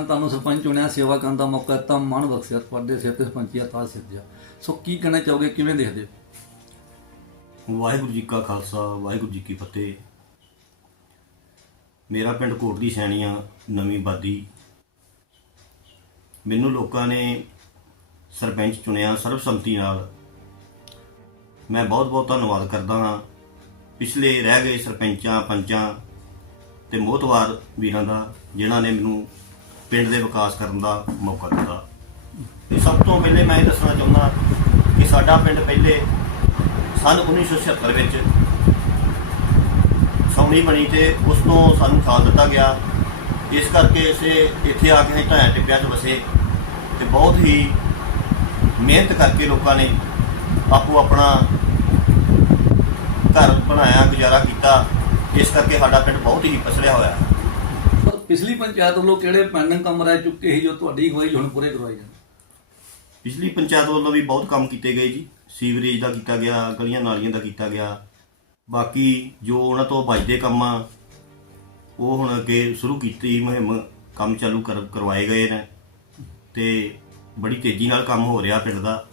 ਤਾਂ ਤੁਹਾਨੂੰ ਸਰਪੰਚ ਚੁਣਿਆ, ਸੇਵਾ ਕਰਨ ਦਾ ਮੌਕਾ ਦਿੱਤਾ, ਮਨ ਬਖਸ਼ਿਆ, ਤੁਹਾਡੇ ਸਿਰ ਤੇ ਸਰਪੰਚੀਆ ਤਾਂ ਸਿੱਧਿਆ ਸੋ ਕੀ ਕਹਿਣਾ ਚਾਹੋਗੇ, ਕਿਵੇਂ ਦੇਖਦੇ ਵਾਹਿਗੁਰੂ ਜੀ ਕਾ ਖਾਲਸਾ, ਵਾਹਿਗੁਰੂ ਜੀ ਕੀ ਫਤਿਹ। ਮੇਰਾ ਪਿੰਡ ਕੋਟਲੀ ਸੈਣੀਆਂ, ਨਵੀਂ ਬਾਦੀ। ਮੈਨੂੰ ਲੋਕਾਂ ਨੇ ਸਰਪੰਚ ਚੁਣਿਆ ਸਰਬਸੰਮਤੀ ਨਾਲ। ਮੈਂ ਬਹੁਤ-ਬਹੁਤ ਧੰਨਵਾਦ ਕਰਦਾ ਹਾਂ। ਪਿਛਲੇ ਰਹਿ ਗਏ ਸਰਪੰਚਾਂ, ਪੰਚਾਂ ਤੇ ਮੋਹਤਵਾਰ ਵੀਰਾਂ ਦਾ, ਜਿਨ੍ਹਾਂ ਨੇ ਮੈਨੂੰ ਪਿੰਡ ਦੇ ਵਿਕਾਸ ਕਰਨ ਦਾ ਮੌਕਾ ਦਿੱਤਾ। ਤੇ ਸਭ ਤੋਂ ਪਹਿਲੇ ਮੈਂ ਇਹ ਦੱਸਣਾ ਚਾਹੁੰਦਾ ਕਿ ਸਾਡਾ ਪਿੰਡ ਪਹਿਲੇ ਸਨ 1976 ਵਿੱਚ ਸੌਣੀ ਬਣੀ ਤੇ ਉਸ ਤੋਂ ਸਾਨੂੰ ਸਾਥ ਦਿੱਤਾ ਗਿਆ। ਇਸ ਕਰਕੇ ਇਸੇ ਇੱਥੇ ਆ ਕੇ ਅਸੀਂ ਢਾਇਆ ਟਿੱਬਿਆਂ 'ਚ ਵਸੇ ਤੇ ਬਹੁਤ ਹੀ ਮਿਹਨਤ ਕਰਕੇ ਲੋਕਾਂ ਨੇ ਆਪੋ ਆਪਣਾ ਘਰ ਬਣਾਇਆ, ਗੁਜ਼ਾਰਾ ਕੀਤਾ। ਇਸ ਕਰਕੇ ਸਾਡਾ ਪਿੰਡ ਬਹੁਤ ਹੀ ਪਛੜਿਆ ਹੋਇਆ। ਹੈ ਪਿਛਲੀ ਪੰਚਾਇਤ ਵੱਲੋਂ ਕਿਹੜੇ ਪੈਂਡਿੰਗ ਕੰਮ ਰਹਿ ਚੁੱਕੇ ਸੀ ਜੋ ਤੁਹਾਡੀ ਅਗਵਾਈ ਹੁਣ ਪੂਰੇ ਕਰਵਾਏ ਜਾਣ? ਪਿਛਲੀ ਪੰਚਾਇਤ ਵੱਲੋਂ ਵੀ ਬਹੁਤ ਕੰਮ ਕੀਤੇ ਗਏ ਜੀ। ਸੀਵਰੇਜ ਦਾ ਕੀਤਾ ਗਿਆ ਗਲੀਆਂ ਨਾਲੀਆਂ ਦਾ ਕੀਤਾ ਗਿਆ। ਬਾਕੀ ਜੋ ਉਹਨਾਂ ਤੋਂ ਬਚਦੇ ਕੰਮ ਆ ਉਹ ਹੁਣ ਅੱਗੇ ਸ਼ੁਰੂ ਕੀਤੀ ਮੁਹਿੰਮ ਕੰਮ ਚਾਲੂ ਕਰ- ਕਰਵਾਏ ਗਏ ਨੇ। ਤੇ ਬੜੀ ਤੇਜ਼ੀ ਨਾਲ ਕੰਮ ਹੋ ਰਿਹਾ ਪਿੰਡ ਦਾ।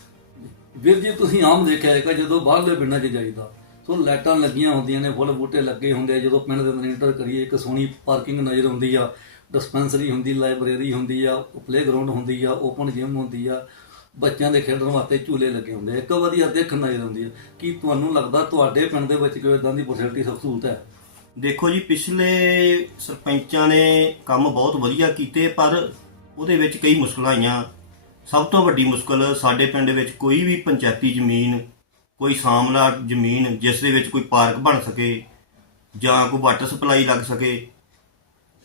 ਵੀਰ ਜੀ ਤੁਸੀਂ ਆਮ ਦੇਖਿਆ ਹੈਗਾ ਜਦੋਂ ਬਾਹਰਲੇ ਪਿੰਡਾਂ 'ਚ ਜਾਈਦਾ ਸੋ ਲਾਈਟਾਂ ਲੱਗੀਆਂ ਹੁੰਦੀਆਂ ਨੇ, ਫੁੱਲ ਬੂਟੇ ਲੱਗੇ ਹੁੰਦੇ ਆ, ਜਦੋਂ ਪਿੰਡ ਦੇ ਅੰਦਰ ਇੰਟਰ ਕਰੀਏ, ਇੱਕ ਸੋਹਣੀ ਪਾਰਕਿੰਗ ਨਜ਼ਰ ਆਉਂਦੀ ਆ, ਡਿਸਪੈਂਸਰੀ ਹੁੰਦੀ, ਲਾਇਬ੍ਰੇਰੀ ਹੁੰਦੀ ਆ ਪਲੇਗਰਾਉਂਡ ਹੁੰਦੀ ਆ ਓਪਨ ਜਿਮ ਹੁੰਦੀ ਆ, ਬੱਚਿਆਂ ਦੇ ਖੇਡਣ ਵਾਸਤੇ ਝੂਲੇ ਲੱਗੇ ਹੁੰਦੇ ਆ, ਇੱਕ ਵਧੀਆ ਦੇਖਣ ਨਜ਼ਰ ਆਉਂਦੀ ਆ। ਕੀ ਤੁਹਾਨੂੰ ਲੱਗਦਾ ਤੁਹਾਡੇ ਪਿੰਡ ਦੇ ਵਿੱਚ ਕੋਈ ਇਦਾਂ ਦੀ ਫੈਸਿਲਿਟੀ ਸਹੂਲਤ ਹੈ? ਦੇਖੋ ਜੀ, ਪਿਛਲੇ ਸਰਪੰਚਾਂ ਨੇ ਕੰਮ ਬਹੁਤ ਵਧੀਆ ਕੀਤੇ, ਪਰ ਉਹਦੇ ਵਿੱਚ ਕਈ ਮੁਸ਼ਕਲਾਂ ਆਈਆਂ। ਸਭ ਤੋਂ ਵੱਡੀ ਮੁਸ਼ਕਲ ਸਾਡੇ ਪਿੰਡ ਵਿੱਚ ਕੋਈ ਵੀ ਪੰਚਾਇਤੀ ਜ਼ਮੀਨ ਕੋਈ ਸਾਮਲਾ ਜ਼ਮੀਨ ਜਿਸ ਦੇ ਵਿੱਚ ਕੋਈ ਪਾਰਕ ਬਣ ਸਕੇ ਜਾਂ ਕੋਈ ਵਾਟਰ ਸਪਲਾਈ ਲੱਗ ਸਕੇ,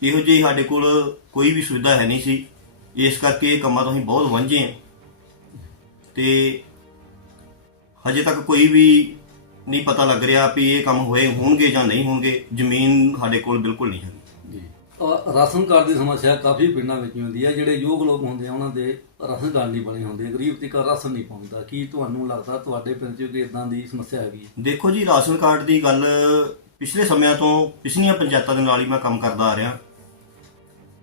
ਇਹੋ ਜਿਹੀ ਸਾਡੇ ਕੋਲ ਕੋਈ ਵੀ ਸੁਵਿਧਾ ਹੈ ਨਹੀਂ ਸੀ। ਇਸ ਕਰਕੇ ਇਹ ਕੰਮਾਂ ਤੋਂ ਅਸੀਂ ਬਹੁਤ ਵਾਂਝੇ ਹਾਂ। ਤੇ ਹਜੇ ਤੱਕ ਕੋਈ ਵੀ ਨਹੀਂ ਪਤਾ ਲੱਗ ਰਿਹਾ ਵੀ ਇਹ ਕੰਮ ਹੋਏ ਹੋਣਗੇ ਜਾਂ ਨਹੀਂ ਹੋਣਗੇ। ਜ਼ਮੀਨ ਸਾਡੇ ਕੋਲ ਬਿਲਕੁਲ ਨਹੀਂ ਹੈ ਜੀ। ਰਾਸ਼ਨ ਕਾਰਡ ਦੀ ਸਮੱਸਿਆ ਕਾਫੀ ਪਿੰਡਾਂ ਵਿੱਚ ਹੁੰਦੀ ਹੈ। ਜਿਹੜੇ ਯੋਗ ਲੋਕ ਹੁੰਦੇ ਆ, ਉਹਨਾਂ ਦੇ ਰਾਸ਼ਨ ਕਾਰਡ ਨਹੀਂ ਬਣੇ ਹੁੰਦੇ ਗਰੀਬ ਤੀਕ ਰਾਸ਼ਨ ਨਹੀਂ ਪਹੁੰਚਦਾ ਕੀ ਤੁਹਾਨੂੰ ਲੱਗਦਾ ਤੁਹਾਡੇ ਪਿੰਡ 'ਚ ਕੋਈ ਇਦਾਂ ਦੀ ਸਮੱਸਿਆ ਹੈਗੀ? ਦੇਖੋ ਜੀ ਰਾਸ਼ਨ ਕਾਰਡ ਦੀ ਗੱਲ ਪਿਛਲੇ ਸਮਿਆਂ ਤੋਂ ਪਿਛਲੀਆਂ ਪੰਚਾਇਤਾਂ ਦੇ ਨਾਲ ਹੀ ਮੈਂ ਕੰਮ ਕਰਦਾ ਆ ਰਿਹਾ।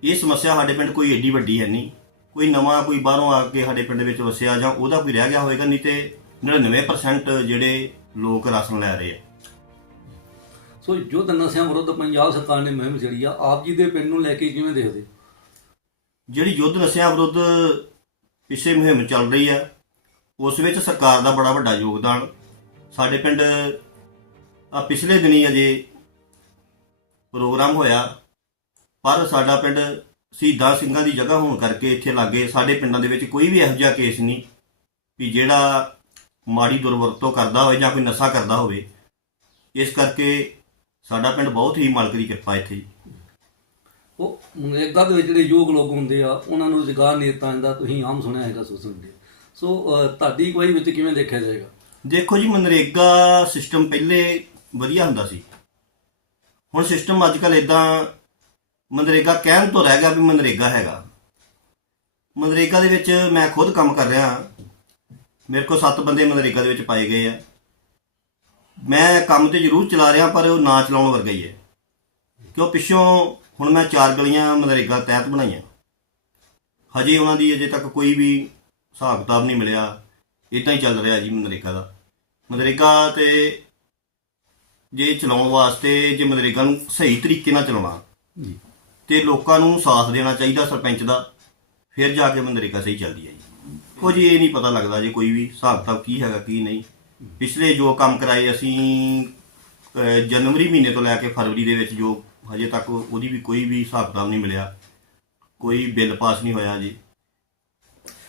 ਇਹ ਸਮੱਸਿਆ ਸਾਡੇ ਪਿੰਡ ਕੋਈ ਏਡੀ ਵੱਡੀ ਹੈ ਨਹੀਂ। ਕੋਈ ਨਵਾਂ ਕੋਈ ਬਾਹਰੋਂ ਆ ਕੇ ਸਾਡੇ ਪਿੰਡ ਵਿੱਚ ਵਸਿਆ ਜਾਂ ਉਹਦਾ ਕੋਈ ਰਹਿ ਗਿਆ ਹੋਵੇਗਾ ਨਹੀਂ ਤੇ 99% ਜਿਹੜੇ ਲੋਕ ਰਾਸ਼ਨ ਲੈ ਰਹੇ ਆ। ਸੋ ਯੁੱਧ ਨਸ਼ਿਆਂ ਵਿਰੁੱਧ ਪੰਜਾਬ ਸਰਕਾਰ ਨੇ ਮੁਹਿੰਮ ਛੇੜੀ ਆ ਆਪ ਜੀ ਦੇ ਪਿੰਡ ਨੂੰ ਲੈ ਕੇ ਕਿਵੇਂ ਦੇਖਦੇ ਜਿਹੜੀ ਯੁੱਧ ਨਸ਼ਿਆਂ ਵਿਰੁੱਧ ਪਿੱਛੇ ਮੁਹਿੰਮ ਚੱਲ ਰਹੀ ਹੈ ਉਸ ਵਿੱਚ ਸਰਕਾਰ ਦਾ ਬੜਾ ਵੱਡਾ ਯੋਗਦਾਨ। ਸਾਡੇ ਪਿੰਡ ਆ ਪਿਛਲੇ ਦਿਨੀ ਅਜੇ ਪ੍ਰੋਗਰਾਮ ਹੋਇਆ। ਪਰ ਸਾਡਾ ਪਿੰਡ ਸ਼ਹੀਦਾਂ ਸਿੰਘਾਂ ਦੀ ਜਗ੍ਹਾ ਹੋਣ ਕਰਕੇ ਇੱਥੇ ਲਾਗੇ ਸਾਡੇ ਪਿੰਡਾਂ ਦੇ ਵਿੱਚ ਕੋਈ ਵੀ ਇਹੋ ਜਿਹਾ ਕੇਸ ਨਹੀਂ ਵੀ ਜਿਹੜਾ ਮਾੜੀ ਦੁਰਵਰਤੋਂ ਕਰਦਾ ਹੋਵੇ ਜਾਂ ਕੋਈ ਨਸ਼ਾ ਕਰਦਾ ਹੋਵੇ। ਇਸ ਕਰਕੇ ਸਾਡਾ ਪਿੰਡ ਬਹੁਤ ਹੀ ਮਾਲਕ ਦੀ ਕਿਰਪਾ ਇੱਥੇ। ਉਹ ਮਨਰੇਗਾ ਦੇ ਵਿੱਚ ਜਿਹੜੇ ਯੋਗ ਲੋਕ ਹੁੰਦੇ ਆ, ਉਹਨਾਂ ਨੂੰ ਰੁਜ਼ਗਾਰ ਨਹੀਂ ਦਿੱਤਾ ਜਾਂਦਾ, ਤੁਸੀਂ ਆਮ ਸੁਣਿਆ ਹੈਗਾ ਸੋਸ਼ਲ ਮੀਡੀਆ। ਸੋ ਤੁਹਾਡੀ ਕੋਈ ਵਿੱਚ ਕਿਵੇਂ ਦੇਖਿਆ ਜਾਏਗਾ? ਦੇਖੋ ਜੀ, ਮਨਰੇਗਾ ਸਿਸਟਮ ਪਹਿਲੇ ਵਧੀਆ ਹੁੰਦਾ ਸੀ। ਹੁਣ ਸਿਸਟਮ ਅੱਜ ਕੱਲ ਇਦਾਂ ਮਨਰੇਗਾ ਕਹਿਣ ਤੋਂ ਰਹਿ ਗਿਆ ਵੀ ਮਨਰੇਗਾ ਹੈਗਾ। ਮਨਰੇਗਾ ਦੇ ਵਿੱਚ ਮੈਂ ਖੁਦ ਕੰਮ ਕਰ ਰਿਹਾ ਮੇਰੇ ਕੋਲ 7 ਬੰਦੇ ਮਨਰੇਗਾ ਦੇ ਵਿੱਚ ਪਾਏ ਗਏ ਆ। ਮੈਂ ਕੰਮ ਤੇ ਜ਼ਰੂਰ ਚਲਾ ਰਿਹਾ, ਪਰ ਉਹ ਨਾ ਚਲਾਉਣ ਵਰਗਾ ਹੀ ਹੈ। ਕਿਉਂ? ਪਿੱਛੋਂ ਹੁਣ ਮੈਂ ਚਾਰ ਗਲੀਆਂ ਮਨਰੇਗਾ ਤਹਿਤ ਬਣਾਈਆਂ। ਹਜੇ ਉਹਨਾਂ ਦੀ ਅਜੇ ਤੱਕ ਕੋਈ ਵੀ ਹਿਸਾਬ ਕਿਤਾਬ ਨਹੀਂ ਮਿਲਿਆ। ਇਦਾਂ ਹੀ ਚੱਲ ਰਿਹਾ ਜੀ ਮਨਰੇਗਾ ਦਾ। ਮਨਰੇਗਾ ਤੇ ਜੇ ਚਲਾਉਣ ਵਾਸਤੇ ਜੇ ਮਨਰੇਗਾ ਨੂੰ ਸਹੀ ਤਰੀਕੇ ਨਾਲ ਚਲਾਉਣਾ ਜੀ। ਤੇ ਲੋਕਾਂ ਨੂੰ ਸਾਥ ਦੇਣਾ ਚਾਹੀਦਾ ਸਰਪੰਚ ਦਾ ਫਿਰ ਜਾ ਕੇ ਮਨਰੇਗਾ ਸਹੀ ਚੱਲਦੀ ਹੈ ਜੀ। ਕੁਝ ਇਹ ਨਹੀਂ ਪਤਾ ਲੱਗਦਾ ਜੇ ਕੋਈ ਵੀ ਹਿਸਾਬ ਕਿਤਾਬ ਕੀ ਹੈਗਾ ਕੀ ਨਹੀਂ। ਪਿਛਲੇ ਜੋ ਕੰਮ ਕਰਾਏ ਅਸੀਂ ਜਨਵਰੀ ਮਹੀਨੇ ਤੋਂ ਲੈ ਕੇ ਫਰਵਰੀ ਦੇ ਵਿੱਚ ਜੋ ਹਜੇ ਤੱਕ ਉਹਦੀ ਵੀ ਕੋਈ ਵੀ ਹਿਸਾਬ ਕਿਤਾਬ ਨਹੀਂ ਮਿਲਿਆ। ਕੋਈ ਬਿੱਲ ਪਾਸ ਨਹੀਂ ਹੋਇਆ ਜੀ।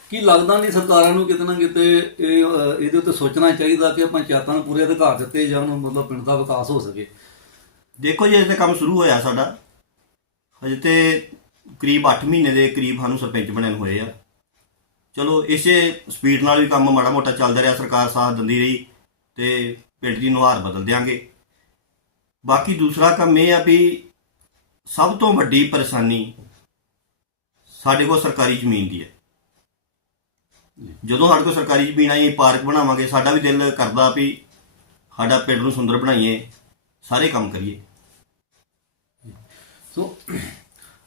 ਕੀ ਲੱਗਦਾ ਨਹੀਂ ਸਰਕਾਰਾਂ ਨੂੰ ਕਿਤੇ ਨਾ ਕਿਤੇ ਇਹ ਅਹ, ਇਹਦੇ ਉੱਤੇ ਸੋਚਣਾ ਚਾਹੀਦਾ ਕਿ ਪੰਚਾਇਤਾਂ ਨੂੰ ਪੂਰੇ ਅਧਿਕਾਰ ਦਿੱਤੇ ਜਾਣ ਮਤਲਬ ਪਿੰਡ ਦਾ ਵਿਕਾਸ ਹੋ ਸਕੇ? ਦੇਖੋ ਜੀ ਅਜੇ ਕੰਮ ਸ਼ੁਰੂ ਹੋਇਆ ਸਾਡਾ। ਹਜੇ ਤੇ ਕਰੀਬ 8 ਮਹੀਨੇ ਦੇ ਕਰੀਬ ਸਾਨੂੰ ਸਰਪੰਚ ਬਣਨ ਹੋਏ ਆ। ਚਲੋ ਇਸੇ ਸਪੀਡ ਨਾਲ ਵੀ ਕੰਮ ਮਾੜਾ ਮੋਟਾ ਚੱਲਦਾ ਰਿਹਾ ਸਰਕਾਰ ਸਾਥ ਦਿੰਦੀ ਰਹੀ ਤੇ ਪਿੰਡ ਦੀ ਨੁਹਾਰ ਬਦਲ ਦਿਆਂਗੇ। ਬਾਕੀ ਦੂਸਰਾ ਕੰਮ ਇਹ ਆ ਵੀ ਸਭ ਤੋਂ ਵੱਡੀ ਪਰੇਸ਼ਾਨੀ ਸਾਡੇ ਕੋਲ ਸਰਕਾਰੀ ਜ਼ਮੀਨ ਦੀ ਹੈ। ਜਦੋਂ ਸਾਡੇ ਕੋਲ ਸਰਕਾਰੀ ਜ਼ਮੀਨ ਆਈ ਪਾਰਕ ਬਣਾਵਾਂਗੇ ਸਾਡਾ ਵੀ ਦਿਲ ਕਰਦਾ ਵੀ ਸਾਡਾ ਪਿੰਡ ਨੂੰ ਸੁੰਦਰ ਬਣਾਈਏ ਸਾਰੇ ਕੰਮ ਕਰੀਏ। ਸੋ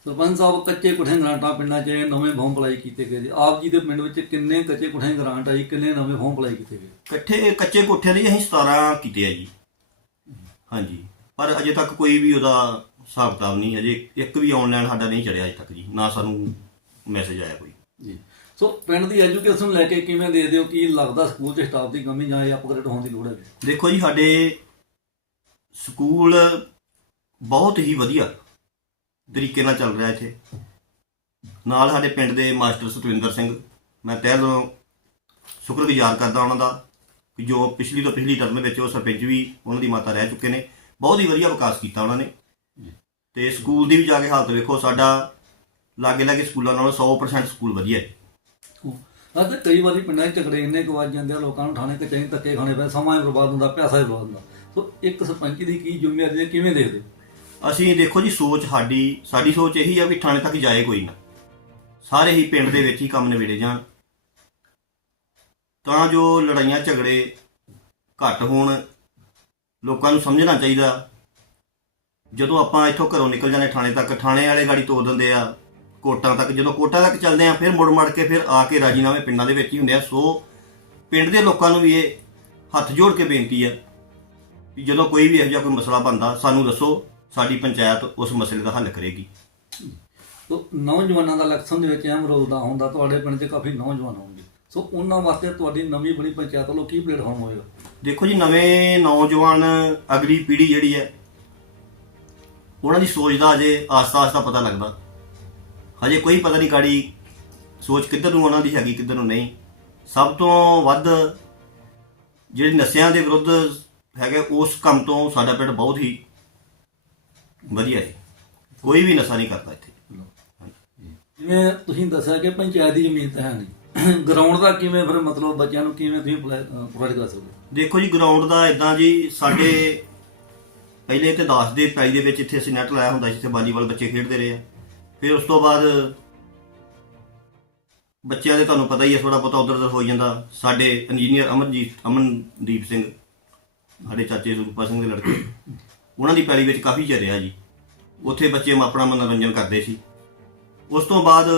ਸਰਪੰਚ ਸਾਹਿਬ ਕੱਚੇ ਕੁਠੇ ਗ੍ਰਾਂਟਾਂ ਪਿੰਡਾਂ 'ਚ ਨਵੇਂ ਫਾਰਮ ਅਪਲਾਈ ਕੀਤੇ ਗਏ ਆਪ ਜੀ ਦੇ ਪਿੰਡ ਵਿੱਚ ਕਿੰਨੇ ਕੱਚੇ ਕੁਠੇ ਗ੍ਰਾਂਟ ਆਈ ਕਿੰਨੇ ਨਵੇਂ ਫਾਰਮ ਅਪਲਾਈ ਕੀਤੇ ਗਏ? ਇਕੱਠੇ ਕੱਚੇ ਕੋਠਿਆਂ ਦੇ ਅਸੀਂ 17 ਕੀਤੇ ਆ ਜੀ। ਹਾਂਜੀ। ਪਰ ਅਜੇ ਤੱਕ ਕੋਈ ਵੀ ਉਹਦਾ ਹਿਸਾਬ ਕਿਤਾਬ ਨਹੀਂ ਅਜੇ ਇੱਕ ਵੀ ਆਨਲਾਈਨ ਸਾਡਾ ਨਹੀਂ ਚੜਿਆ ਅਜੇ ਤੱਕ ਜੀ ਨਾ ਸਾਨੂੰ ਮੈਸੇਜ ਆਇਆ ਕੋਈ। ਜੀ। ਸੋ ਪਿੰਡ ਦੀ ਐਜੂਕੇਸ਼ਨ ਲੈ ਕੇ ਕਿਵੇਂ ਦੇ ਦਿਓ ਕੀ ਲੱਗਦਾ ਸਕੂਲ 'ਚ ਸਟਾਫ ਦੀ ਕਮੀ ਜਾਂ ਇਹ ਅਪਗ੍ਰੇਡ ਹੋਣ ਦੀ ਲੋੜ ਹੈ ਦੇਖੋ ਜੀ ਸਾਡੇ ਸਕੂਲ ਬਹੁਤ ਹੀ ਵਧੀਆ ਤਰੀਕੇ ਨਾਲ ਚੱਲ ਰਿਹਾ ਇੱਥੇ। ਨਾਲ ਸਾਡੇ ਪਿੰਡ ਦੇ ਮਾਸਟਰ ਸਤਵਿੰਦਰ ਸਿੰਘ ਮੈਂ ਤਹਿ ਦਿਲੋਂ ਸ਼ੁਕਰਗੁਜ਼ਾਰ ਕਰਦਾ ਉਹਨਾਂ ਦਾ ਕਿ ਜੋ ਪਿਛਲੀ ਤੋਂ ਪਿਛਲੀ ਟਰਮ ਵਿੱਚ ਉਹ ਸਰਪੰਚ ਵੀ ਉਹਨਾਂ ਦੀ ਮਾਤਾ ਰਹਿ ਚੁੱਕੇ ਨੇ। ਬਹੁਤ ਹੀ ਵਧੀਆ ਵਿਕਾਸ ਕੀਤਾ ਉਹਨਾਂ ਨੇ। ਤੇ ਸਕੂਲ ਦੀ ਵੀ ਜਾ ਕੇ ਹਾਲਤ ਵੇਖੋ ਸਾਡਾ ਲਾਗੇ ਲਾਗੇ ਸਕੂਲਾਂ ਨਾਲੋਂ 100% ਸਕੂਲ ਵਧੀਆ ਹੈ। ਅੱਜ ਕਈ ਵਾਰੀ ਪਿੰਡਾਂ 'ਚ ਝਗੜੇ ਇੰਨੇ ਕੁ ਵੱਜ ਜਾਂਦੇ ਆ ਲੋਕਾਂ ਨੂੰ ਠਾਣੇ ਕਚਹਿਰੀ ਧੱਕੇ ਖਾਣੇ ਪੈ ਸਮਾਂ ਹੀ ਬਰਬਾਦ ਹੁੰਦਾ ਪੈਸਾ ਹੀ ਬਰਬਾਦ ਹੁੰਦਾ। ਸੋ ਇੱਕ ਸਰਪੰਚ ਦੀ ਕੀ ਜ਼ਿੰਮੇਵਾਰੀ ਹੈ ਕਿਵੇਂ ਦੇਖਦੇ? ਅਸੀਂ ਦੇਖੋ ਜੀ ਸੋਚ ਸਾਡੀ ਸਾਡੀ ਸੋਚ ਇਹੀ ਆ ਵੀ ਥਾਣੇ ਤੱਕ ਜਾਏ ਕੋਈ ਨਾ। ਸਾਰੇ ਹੀ ਪਿੰਡ ਦੇ ਵਿੱਚ ਹੀ ਕੰਮ ਨਿਬੇੜੇ ਜਾਣ। ਤਾਂ ਜੋ ਲੜਾਈਆਂ ਝਗੜੇ ਘੱਟ ਹੋਣ ਲੋਕਾਂ ਨੂੰ ਸਮਝਣਾ ਚਾਹੀਦਾ। ਜਦੋਂ ਆਪਾਂ ਇੱਥੋਂ ਘਰੋਂ ਨਿਕਲ ਜਾਂਦੇ ਥਾਣੇ ਤੱਕ ਥਾਣੇ ਵਾਲੇ ਗਾੜੀ ਤੋੜ ਦਿੰਦੇ ਆ ਕੋਟਾਂ ਤੱਕ। ਜਦੋਂ ਕੋਟਾਂ ਤੱਕ ਚੱਲਦੇ ਆ ਫਿਰ ਮੁੜ ਮੜ ਕੇ ਫਿਰ ਆ ਕੇ ਰਾਜੀਨਾਮੇ ਪਿੰਡਾਂ ਦੇ ਵਿੱਚ ਹੀ ਹੁੰਦੇ ਆ। ਸੋ ਪਿੰਡ ਦੇ ਲੋਕਾਂ ਨੂੰ ਵੀ ਇਹ ਹੱਥ ਜੋੜ ਕੇ ਬੇਨਤੀ ਹੈ ਵੀ ਜਦੋਂ ਕੋਈ ਵੀ ਇਹੋ ਜਿਹਾ ਕੋਈ ਮਸਲਾ ਬਣਦਾ ਸਾਨੂੰ ਦੱਸੋ ਸਾਡੀ ਪੰਚਾਇਤ ਉਸ ਮਸਲੇ ਦਾ ਹੱਲ ਕਰੇਗੀ। ਸੋ ਨੌਜਵਾਨਾਂ ਦਾ ਇਲੈਕਸ਼ਨ ਦੇ ਵਿੱਚ ਅਹਿਮ ਰੋਲ ਦਾ ਹੁੰਦਾ ਤੁਹਾਡੇ ਪਿੰਡ 'ਚ ਕਾਫੀ ਨੌਜਵਾਨ ਹੋਣਗੇ। ਸੋ ਉਹਨਾਂ ਵਾਸਤੇ ਤੁਹਾਡੀ ਨਵੀਂ ਬਣੀ ਪੰਚਾਇਤ ਵੱਲੋਂ ਕੀ ਪਲੇਟਫਾਰਮ ਹੋਏਗਾ? ਦੇਖੋ ਜੀ ਨਵੇਂ ਨੌਜਵਾਨ ਅਗਲੀ ਪੀੜ੍ਹੀ ਜਿਹੜੀ ਹੈ ਉਹਨਾਂ ਦੀ ਸੋਚ ਦਾ ਅਜੇ ਆਸਤਾ-ਆਸਤਾ ਪਤਾ ਲੱਗਦਾ। ਹਜੇ ਕੋਈ ਪਤਾ ਨਹੀਂ ਕਾੜੀ ਸੋਚ ਕਿੱਧਰ ਨੂੰ ਉਹਨਾਂ ਦੀ ਹੈਗੀ ਕਿੱਧਰ ਨੂੰ ਨਹੀਂ। ਸਭ ਤੋਂ ਵੱਧ ਜਿਹੜੇ ਨਸ਼ਿਆਂ ਦੇ ਵਿਰੁੱਧ ਹੈਗੇ ਉਸ ਕੰਮ ਤੋਂ ਸਾਡਾ ਪਿੰਡ ਬਹੁਤ ਹੀ ਵਧੀਆ ਹੈ। ਕੋਈ ਵੀ ਨਸ਼ਾ ਨਹੀਂ ਕਰਦਾ ਇੱਥੇ। ਜਿਵੇਂ ਤੁਸੀਂ ਦੱਸਿਆ ਕਿ ਪੰਚਾਇਤ ਦੀ ਜ਼ਮੀਨ ਤਾਂ ਹੈ ਨਹੀਂ। ਗਰਾਊਂਡ ਦਾ ਕਿਵੇਂ ਫਿਰ ਮਤਲਬ ਬੱਚਿਆਂ ਨੂੰ ਕਿਵੇਂ ਤੁਸੀਂ ਪ੍ਰੋਵਾਈਡ ਕਰ ਸਕਦੇ ਹੋ? ਦੇਖੋ ਜੀ ਗਰਾਊਂਡ ਦਾ ਇਦਾਂ ਜੀ ਸਾਡੇ ਪਹਿਲੇ ਤੇ ਦਾਸ ਦੇ ਪੈਲੀ ਦੇ ਵਿੱਚ ਇੱਥੇ ਅਸੀਂ ਨੈਟ ਲਾਇਆ ਹੁੰਦਾ ਸੀ, ਜਿੱਥੇ ਵਾਲੀਬਾਲ ਬੱਚੇ ਖੇਡਦੇ ਰਹੇ ਆ। ਫਿਰ ਉਸ ਤੋਂ ਬਾਅਦ ਬੱਚਿਆਂ ਦੇ ਤੁਹਾਨੂੰ ਪਤਾ ਹੀ ਹੈ ਥੋੜਾ ਬਹੁਤਾ ਉਧਰ ਉਧਰ ਹੋ ਜਾਂਦਾ। ਸਾਡੇ ਇੰਜੀਨੀਅਰ ਅਮਨਜੀਤ, ਅਮਨਦੀਪ ਸਿੰਘ, ਸਾਡੇ ਚਾਚੇ ਰੂਪਾ ਸਿੰਘ ਦੇ ਲੜਕੇ, ਉਹਨਾਂ ਦੀ ਪੈਲੀ ਵਿੱਚ ਕਾਫੀ ਚਿਰ ਰਿਹਾ ਜੀ। ਉੱਥੇ ਬੱਚੇ ਆਪਣਾ ਮਨੋਰੰਜਨ ਕਰਦੇ ਸੀ। ਉਸ ਤੋਂ ਬਾਅਦ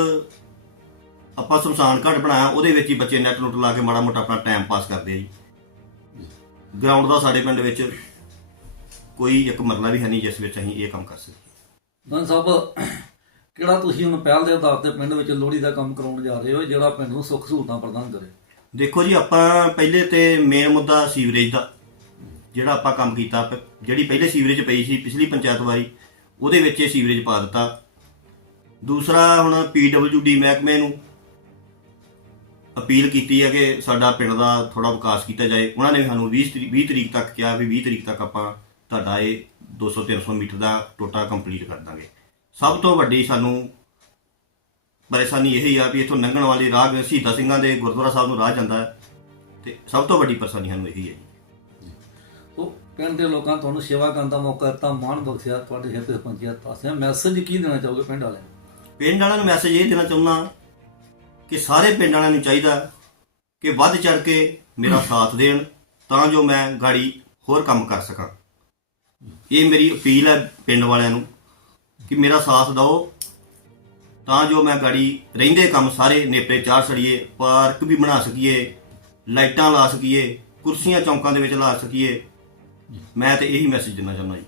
ਆਪਾਂ ਸ਼ਮਸ਼ਾਨ ਘਾਟ ਬਣਾਇਆ, ਉਹਦੇ ਵਿੱਚ ਹੀ ਬੱਚੇ ਨੈਟ ਨੁੱਟ ਲਾ ਕੇ ਮਾੜਾ ਮੋਟਾ ਆਪਣਾ ਟਾਈਮ ਪਾਸ ਕਰਦੇ ਆ ਜੀ। ਗਰਾਊਂਡ ਦਾ ਸਾਡੇ ਪਿੰਡ ਵਿੱਚ ਕੋਈ ਇੱਕ ਮਰਲਾ ਵੀ ਹੈ ਨਹੀਂ ਜਿਸ ਵਿੱਚ ਅਸੀਂ ਇਹ ਕੰਮ ਕਰ ਸਕੀਏ। ਗਨ ਸਾਹਿਬ ਕਿਹੜਾ ਤੁਸੀਂ ਹੁਣ ਪਹਿਲ ਦੇ ਆਧਾਰ ਤੇ ਪਿੰਡ ਵਿੱਚ ਲੋਹੜੀ ਦਾ ਕੰਮ ਕਰਾਉਣ ਜਾ ਰਹੇ ਹੋ ਜਿਹੜਾ ਪਿੰਡ ਨੂੰ ਸੁੱਖ ਸਹੂਲਤਾਂ ਪ੍ਰਦਾਨ ਕਰੇ? ਦੇਖੋ ਜੀ ਆਪਾਂ ਪਹਿਲੇ ਤੇ ਮੇਨ ਮੁੱਦਾ ਸੀਵਰੇਜ ਦਾ ਜਿਹੜਾ ਆਪਾਂ ਕੰਮ ਕੀਤਾ ਜਿਹੜੀ ਪਹਿਲੇ ਸੀਵਰੇਜ ਪਈ ਸੀ ਪਿਛਲੀ ਪੰਚਾਇਤ ਵਾਰੀ ਉਹਦੇ ਵਿੱਚ ਇਹ ਸੀਵਰੇਜ ਪਾ ਦਿੱਤਾ। ਦੂਸਰਾ ਹੁਣ ਪੀਡਬਲਯੂਡੀ ਮਹਿਕਮੇ ਨੂੰ ਅਪੀਲ ਕੀਤੀ ਹੈ ਕਿ ਸਾਡਾ ਪਿੰਡ ਦਾ ਥੋੜਾ ਵਿਕਾਸ ਕੀਤਾ ਜਾਏ। ਉਹਨਾਂ ਨੇ ਸਾਨੂੰ 20 ਤਰੀਕ 20 ਤਰੀਕ ਤੱਕ ਕਿਹਾ ਵੀ 20 ਤਰੀਕ ਤੱਕ ਆਪਾਂ ਤੁਹਾਡਾ ਇਹ 200 300 ਮੀਟਰ ਦਾ ਟੋਟਾ ਕੰਪਲੀਟ ਕਰ ਦਾਂਗੇ। ਸਭ ਤੋਂ ਵੱਡੀ ਸਾਨੂੰ ਪਰੇਸ਼ਾਨੀ ਇਹ ਹੀ ਆ ਵੀ ਇੱਥੋਂ ਲੰਘਣ ਵਾਲੇ ਰਾਹ ਸ਼ਹੀਦਾਂ ਸਿੰਘਾਂ ਦੇ ਗੁਰਦੁਆਰਾ ਸਾਹਿਬ ਨੂੰ ਰਾਹ ਜਾਂਦਾ ਹੈ ਤੇ ਸਭ ਤੋਂ ਵੱਡੀ ਪਰੇਸ਼ਾਨੀ ਸਾਨੂੰ ਇਹੀ ਹੈ ਸੋ ਪਿੰਡ ਦੇ ਲੋਕਾਂ ਤੁਹਾਨੂੰ ਸੇਵਾ ਕਰਨ ਦਾ ਮੌਕਾ ਦਿੱਤਾ ਮਾਣ ਬਖਸ਼ਿਆ ਤੁਹਾਡੇ ਸਿਰ ਤੇ ਪੰਚਾਇਤ ਪਾਸੇ ਮੈਸੇਜ ਕੀ ਦੇਣਾ ਚਾਹੋਗੇ ਪਿੰਡ ਵਾਲਿਆਂ ਨੂੰ? ਪਿੰਡ ਵਾਲਿਆਂ ਨੂੰ ਮੈਸੇਜ ਇਹ ਦੇਣਾ ਚਾਹੁੰਦਾ ਕਿ ਸਾਰੇ ਪਿੰਡ ਵਾਲਿਆਂ ਨੂੰ ਚਾਹੀਦਾ ਕਿ ਵੱਧ ਚੜ ਕੇ ਮੇਰਾ ਸਾਥ ਦੇਣ ਤਾਂ ਜੋ ਮੈਂ ਗਾੜੀ ਹੋਰ ਕੰਮ ਕਰ ਸਕਾਂ। ਇਹ ਮੇਰੀ ਅਪੀਲ ਹੈ ਪਿੰਡ ਵਾਲਿਆਂ ਨੂੰ ਕਿ ਮੇਰਾ ਸਾਥ ਦਿਓ। ਤਾਂ ਜੋ ਮੈਂ ਗਾੜੀ ਰਹਿੰਦੇ ਕੰਮ ਸਾਰੇ ਨੇਪਰੇ ਚਾਰ ਸੜੀਏ, ਪਾਰਕ ਵੀ ਬਣਾ ਸਕੀਏ, ਲਾਈਟਾਂ ਲਾ ਸਕੀਏ, ਕੁਰਸੀਆਂ ਚੌਂਕਾਂ ਦੇ ਵਿੱਚ ਲਾ ਸਕੀਏ। ਮੈਂ ਤੇ ਇਹੀ ਮੈਸੇਜ ਦੇਣਾ ਚਾਹੁੰਦਾ ਜੀ।